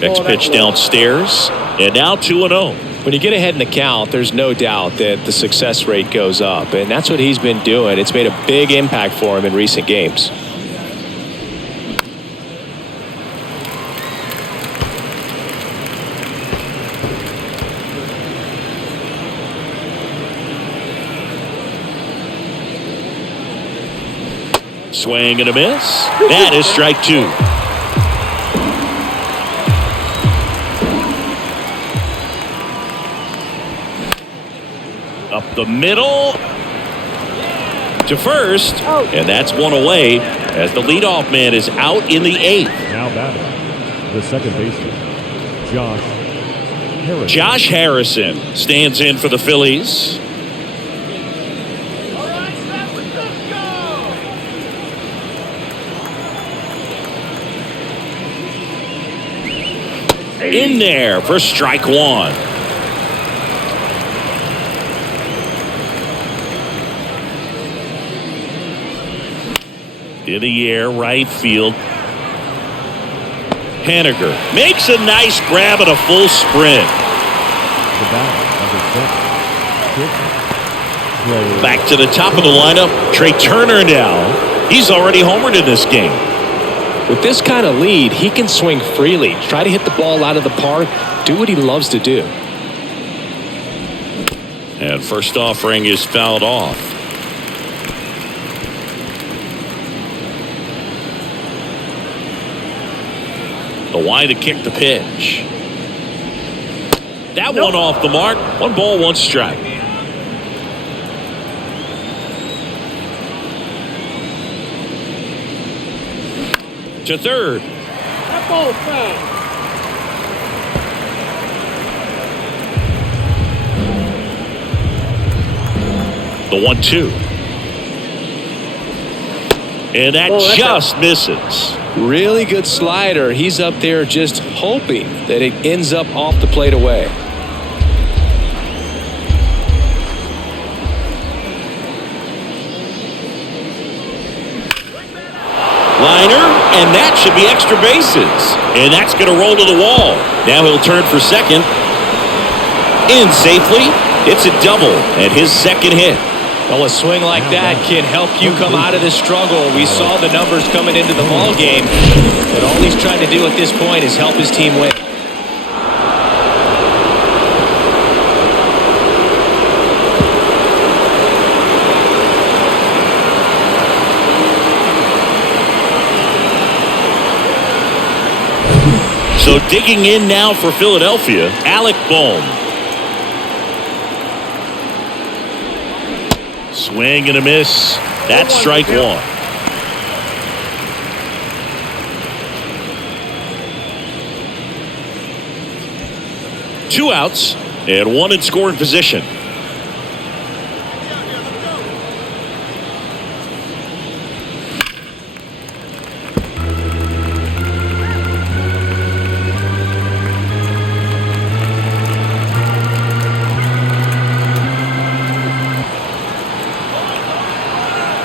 Next pitch downstairs. And now 2-0. When you get ahead in the count, there's no doubt that the success rate goes up, and that's what he's been doing. It's made a big impact for him in recent games. Swing and a miss. That is strike 2. Up the middle to first, and that's one away as the leadoff man is out in the 8th. Now batting, the second baseman, Josh Harrison. Josh Harrison stands in for the Phillies. In there for strike 1. In the air, right field. Haniger makes a nice grab at a full sprint. Back to the top of the lineup, Trey Turner now. He's already homered in this game. With this kind of lead, he can swing freely, try to hit the ball out of the park, do what he loves to do. And first offering is fouled off. The wide to kick the pitch. That one off the mark. 1 ball, 1 strike. To third. That ball foul. The 1-2. And that just misses. Really good slider. He's up there just hoping that it ends up off the plate away. Liner, and that should be extra bases. And that's going to roll to the wall. Now he'll turn for second. In safely. It's a double and his second hit. Well, a swing like that can help you come out of this struggle. We saw the numbers coming into the ball game, but all he's trying to do at this point is help his team win. So digging in now for Philadelphia, Alec Bohm. Swing and a miss. That's strike 1. Two outs and 1 in scoring position.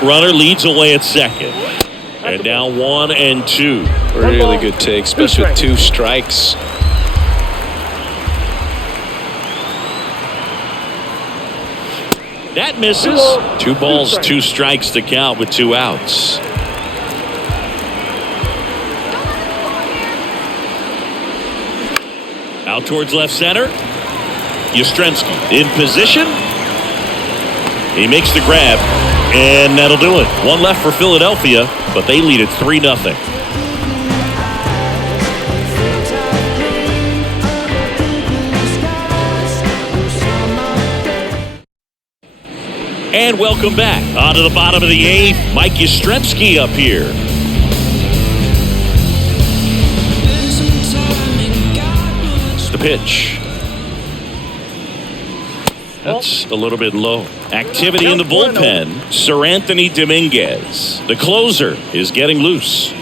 Runner leads away at second. And now 1 and 2. Really good take, especially with 2 strikes. That misses. 2 balls, 2 strikes to count with 2 outs. Out towards left center. Yastrzemski in position. He makes the grab, and that'll do it. 1 left for Philadelphia, but they lead it 3-0. And welcome back. On to the bottom of the 8th. Mike Yastrzemski up here. It's the pitch. That's a little bit low. Activity in the bullpen. Sir Anthony Dominguez. The closer is getting loose.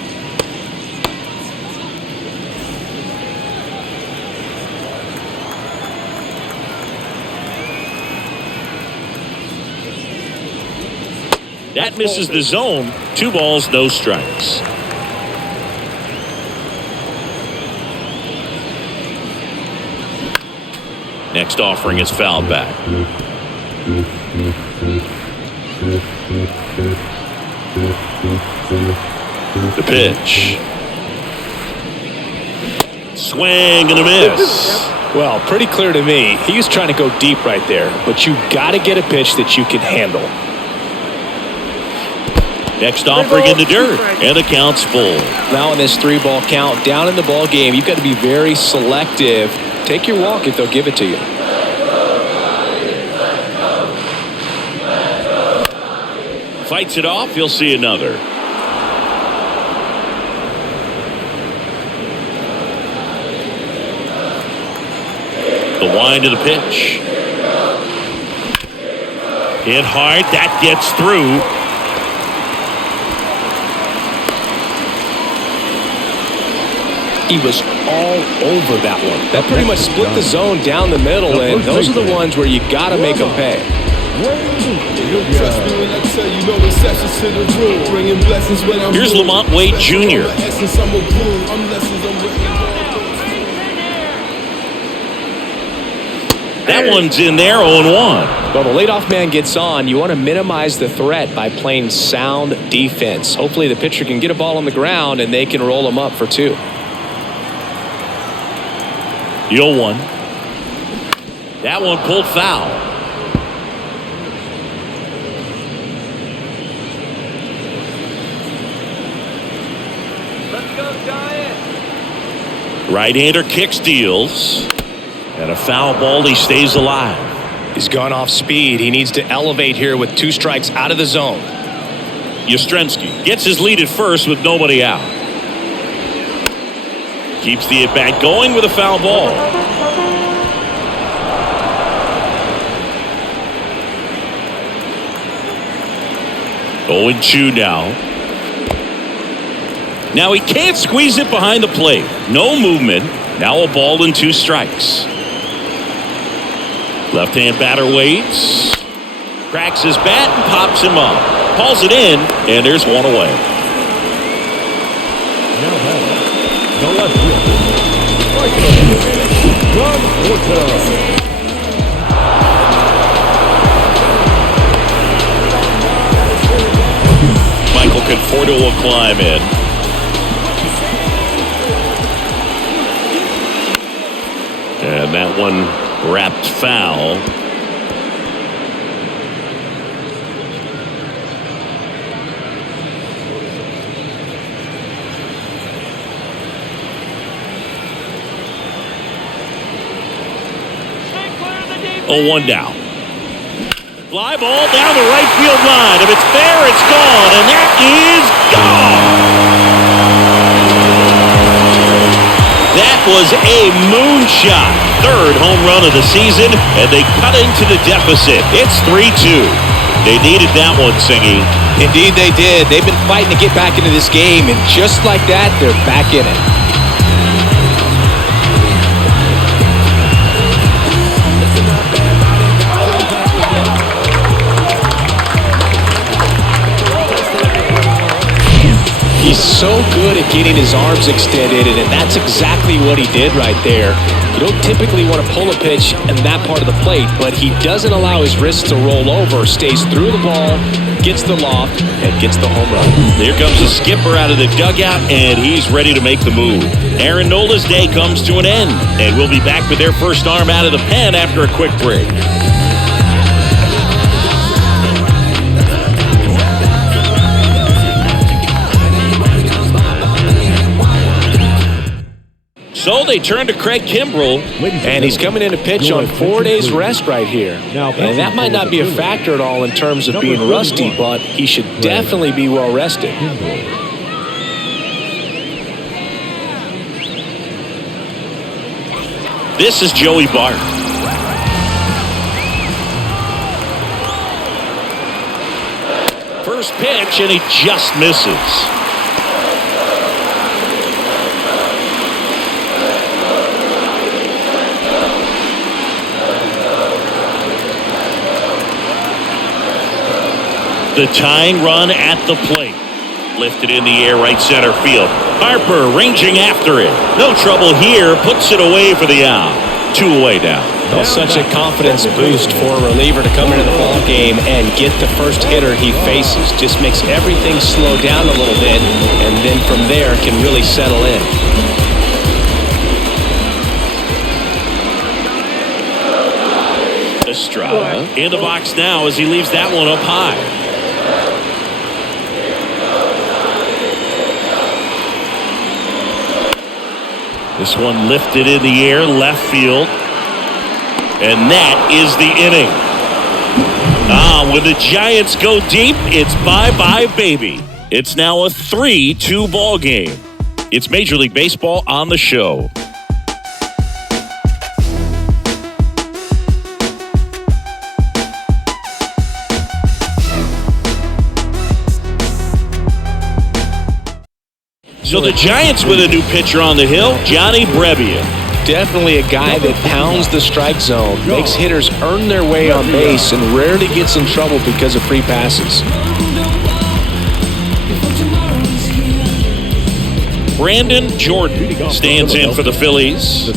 That misses the zone. 2 balls, no strikes. Next offering is fouled back. The pitch. Swing and a miss. Well, pretty clear to me. He was trying to go deep right there, but you got to get a pitch that you can handle. Next offering in the dirt, and the count's full. Now in this 3-ball count, down in the ball game, you've got to be very selective. Take your walk if they'll give it to you. Fights it off, you'll see another. The wind of the pitch. Hit hard, that gets through. He was all over that one. That pretty much split the zone down the middle, and those are the ones where you got to make them pay. Here's Lamont Wade Jr. That one's in there, 0-1. Well, the leadoff man gets on. You want to minimize the threat by playing sound defense. Hopefully the pitcher can get a ball on the ground and they can roll him up for 2. The 0-1. That one pulled foul. Let's go, Giants. Right-hander kick steals. And a foul ball, he stays alive. He's gone off speed. He needs to elevate here with 2 strikes out of the zone. Yastrzemski gets his lead at first with nobody out. Keeps the at-bat going with a foul ball. Oh, and 2 now. Now he can't squeeze it behind the plate. No movement. Now a ball and 2 strikes. Left-hand batter waits. Cracks his bat and pops him up. Pulls it in, and there's 1 away. Now batting, the left fielder, John Orta. Michael Conforto will climb in. And that one wrapped foul. Oh, 1 down. Fly ball down the right field line. If it's fair, it's gone, and that is gone. That was a moonshot. 3rd home run of the season, and they cut into the deficit. It's 3-2. They needed that one, Singy. Indeed they did. They've been fighting to get back into this game, and just like that, they're back in it. so good at getting his arms extended, and that's exactly what he did right there. You don't typically want to pull a pitch in that part of the plate, but he doesn't allow his wrists to roll over, stays through the ball, gets the loft, and gets the home run. Here comes the skipper out of the dugout, and he's ready to make the move. Aaron Nola's day comes to an end, and we'll be back with their first arm out of the pen after a quick break. So they turn to Craig Kimbrell. And he's coming in to pitch on 4 days rest right here. And that might not be a factor at all in terms of being rusty, but he should definitely be well rested. This is Joey Bart. First pitch, and he just misses. The tying run at the plate. Lifted in the air, right center field. Harper ranging after it. No trouble here. Puts it away for the out. 2 away now. Well, such a confidence boost for a reliever to come into the ball game and get the first hitter he faces. Just makes everything slow down a little bit, and then from there can really settle in. Estrada in the box now as he leaves that one up high. This one lifted in the air, left field. And that is the inning. When the Giants go deep, it's bye-bye, baby. It's now a 3-2 ball game. It's Major League Baseball on the show. So the Giants with a new pitcher on the hill, Johnny Brebbia. Definitely a guy that pounds the strike zone, makes hitters earn their way on base, and rarely gets in trouble because of free passes. Brandon Jordan stands in for the Phillies.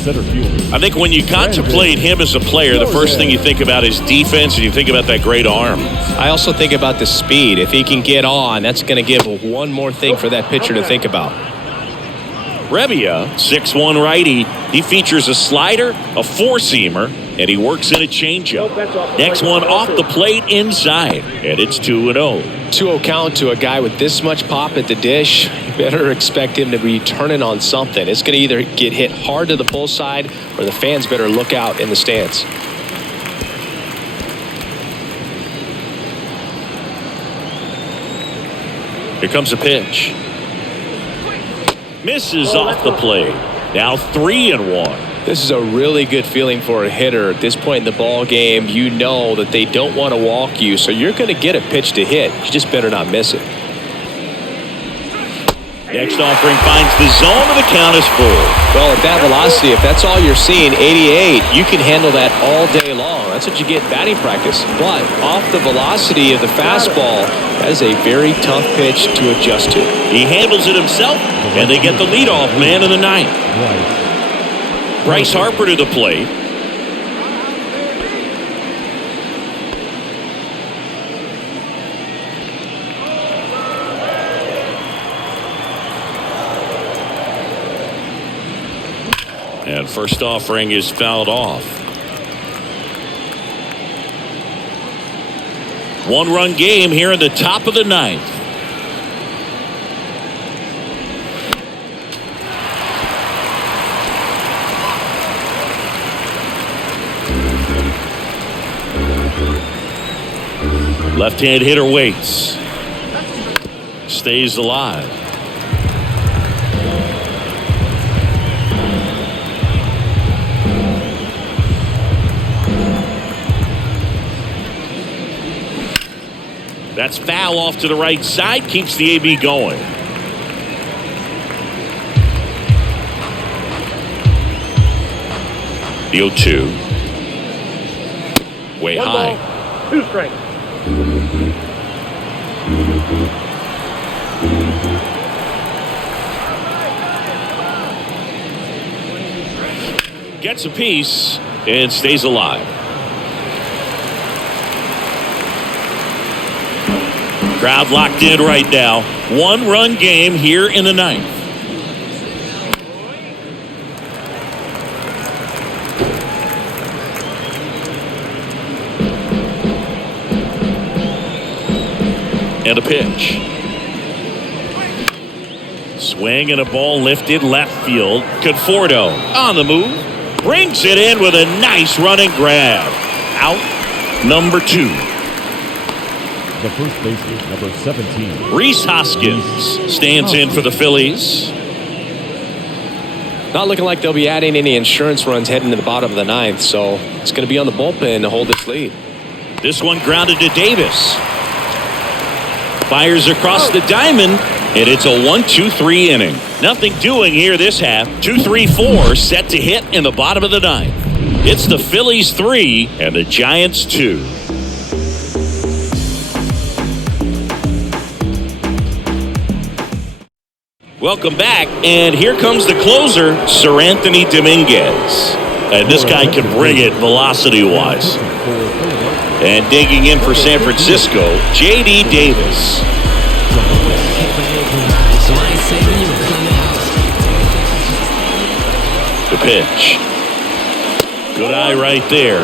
I think when you contemplate him as a player, the first thing you think about is defense, and you think about that great arm. I also think about the speed. If he can get on, that's going to give one more thing for that pitcher to think about. Brebbia, 6'1" righty. He features a slider, a four-seamer, and he works in a changeup. Next one off the plate inside, and it's 2-0. 2-0 count to a guy with this much pop at the dish. You better expect him to be turning on something. It's going to either get hit hard to the pull side, or the fans better look out in the stands. Here comes a pitch. Misses off the plate. Now 3-1. This is a really good feeling for a hitter. At this point in the ball game, you know that they don't want to walk you, so you're going to get a pitch to hit. You just better not miss it. Next offering finds the zone, and the count is full. Well, at that velocity, if that's all you're seeing, 88, you can handle that all day long. That's what you get in batting practice. But off the velocity of the fastball, that is a very tough pitch to adjust to. He handles it himself, and they get the leadoff man of the ninth. Bryce Harper to the plate. And first offering is fouled off. 1-run game here in the top of the ninth. Left-hand hitter waits. Stays alive. That's foul off to the right side. Keeps the AB going. The 0-2. Way high. 2 strikes. Gets a piece and stays alive. Crowd locked in right now. 1-run game here in the ninth. And a pitch. Swing and a ball lifted left field. Conforto on the move. Brings it in with a nice running grab. Out number 2. The first baseman, number 17. Rhys Hoskins stands in for the Phillies. Not looking like they'll be adding any insurance runs heading to the bottom of the ninth, so it's going to be on the bullpen to hold this lead. This one grounded to Davis. Fires across the diamond, and it's a 1-2-3 inning. Nothing doing here this half. 2-3-4 set to hit in the bottom of the ninth. It's the Phillies 3 and the Giants 2. Welcome back, and here comes the closer, Sir Anthony Dominguez. And this guy can bring it velocity-wise. And digging in for San Francisco, J.D. Davis. The pitch. Good eye right there.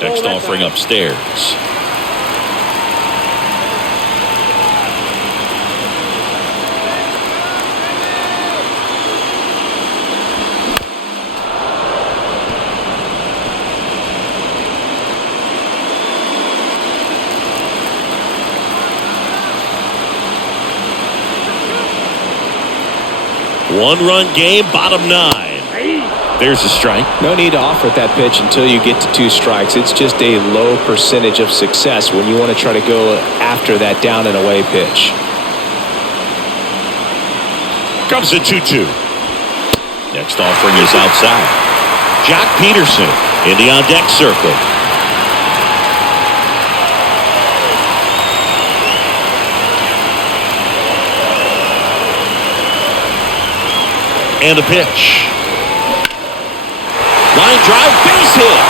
Next offering upstairs. One-run game, bottom 9. There's a strike. No need to offer that pitch until you get to 2 strikes. It's just a low percentage of success when you want to try to go after that down and away pitch. Comes a 2-2. Next offering is outside. Jock Peterson in the on-deck circle. And a pitch. Line drive, base hit.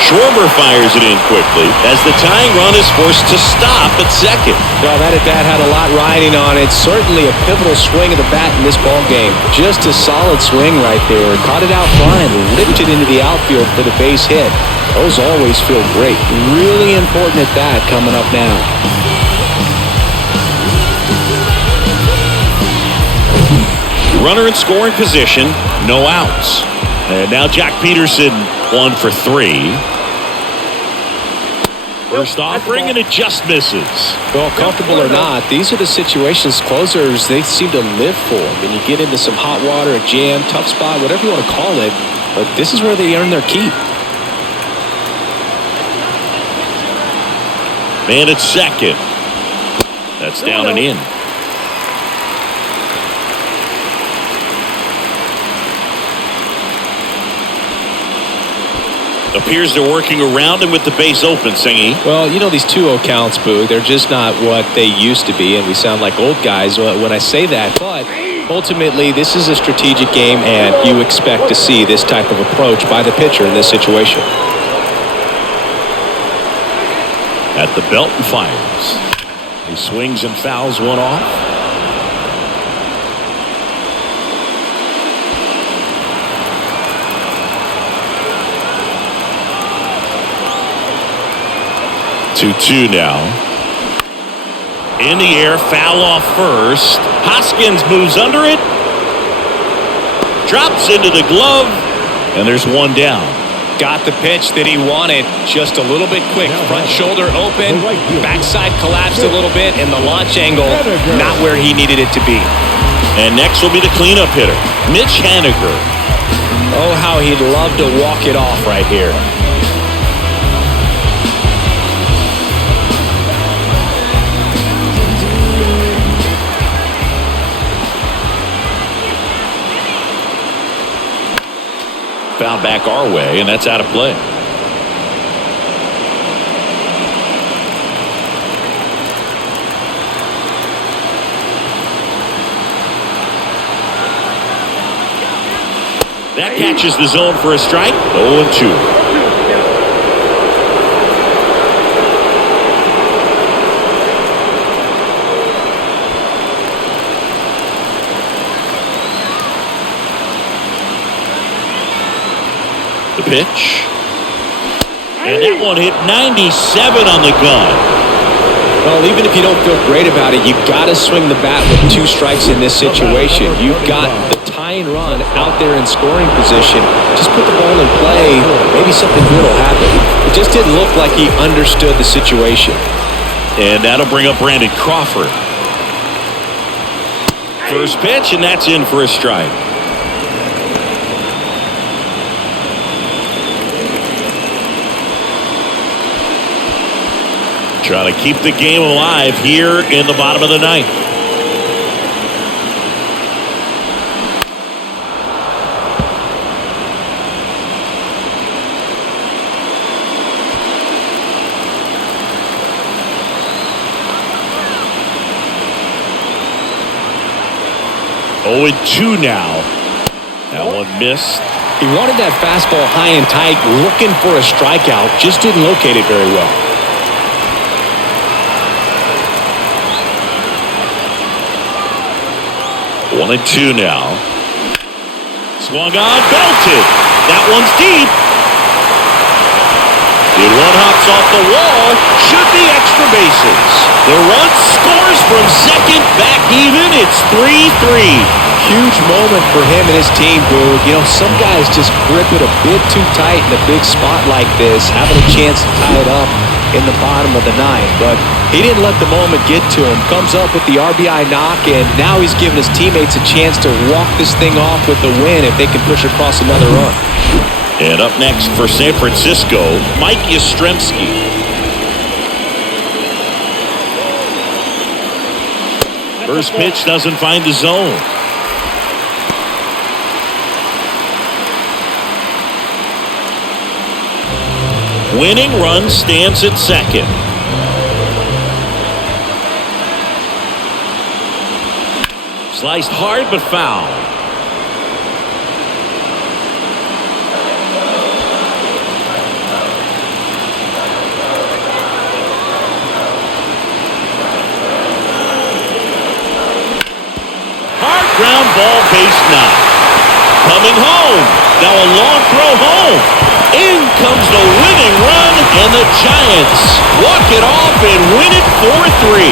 Schwarber fires it in quickly as the tying run is forced to stop at second. Well, that at-bat had a lot riding on it. Certainly a pivotal swing of the bat in this ball game. Just a solid swing right there. Caught it out front and ripped it into the outfield for the base hit. Those always feel great. Really important at bat coming up now. Runner in scoring position, no outs. And now Jock Peterson 1 for 3. First offering, and it just misses. Well, comfortable or not, these are the situations closers they seem to live for. When you get into some hot water, a jam, tough spot, whatever you want to call it, but this is where they earn their keep. Man at second. That's down and in. Appears they're working around him with the base open, Singy. Well, you know these 2-0 counts, Boo, they're just not what they used to be, and we sound like old guys when I say that. But ultimately, this is a strategic game, and you expect to see this type of approach by the pitcher in this situation. At the belt and fires. He swings and fouls one off. Two now. In the air, foul off first. Hoskins moves under it. Drops into the glove. And there's one down. Got the pitch that he wanted. Just a little bit quick. Front shoulder open. Backside collapsed a little bit. And the launch angle not where he needed it to be. And next will be the cleanup hitter, Mitch Haniger. Oh, how he'd love to walk it off right here. Foul back our way, and that's out of play. That catches the zone for a strike. 0-2. The pitch. And that one hit 97 on the gun. Well, even if you don't feel great about it, you've got to swing the bat with 2 strikes in this situation. You've got the tying run out there in scoring position. Just put the ball in play. Maybe something good will happen. It just didn't look like he understood the situation. And that'll bring up Brandon Crawford. First pitch, and that's in for a strike. Trying to keep the game alive here in the bottom of the ninth. Oh, 2 now. That one missed. He wanted that fastball high and tight, looking for a strikeout. Just didn't locate it very well. 1-2 now. Swung on, belted. That one's deep. The one hops off the wall. Should be extra bases. The run scores from second, back even. It's 3-3. Huge moment for him and his team, Boog. You know, some guys just grip it a bit too tight in a big spot like this, having a chance to tie it up in the bottom of the ninth. But he didn't let the moment get to him. Comes up with the RBI knock, and now he's giving his teammates a chance to walk this thing off with the win if they can push across another run. And up next for San Francisco, Mike Yastrzemski. First pitch doesn't find the zone. Winning run stands at second. Sliced hard but foul. Hard ground ball, base knock. Coming home. Now a long throw home. In comes the winning run, and the Giants walk it off and win it 4-3.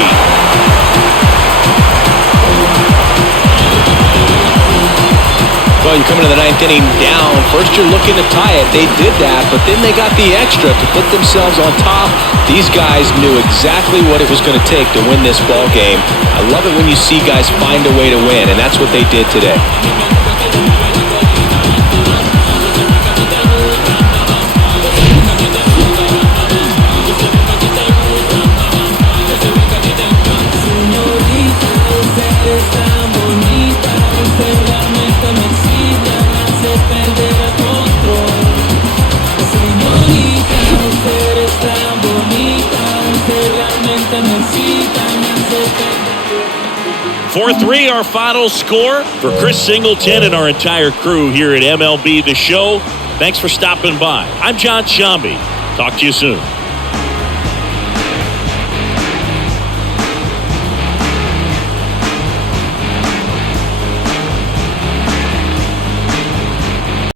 Well, you come into the ninth inning down. First you're looking to tie it. They did that, but then they got the extra to put themselves on top. These guys knew exactly what it was going to take to win this ball game. I love it when you see guys find a way to win, and that's what they did today. For 4-3 our final score. For Chris Singleton and our entire crew here at MLB The Show, thanks for stopping by. I'm John Shambi. Talk to you soon.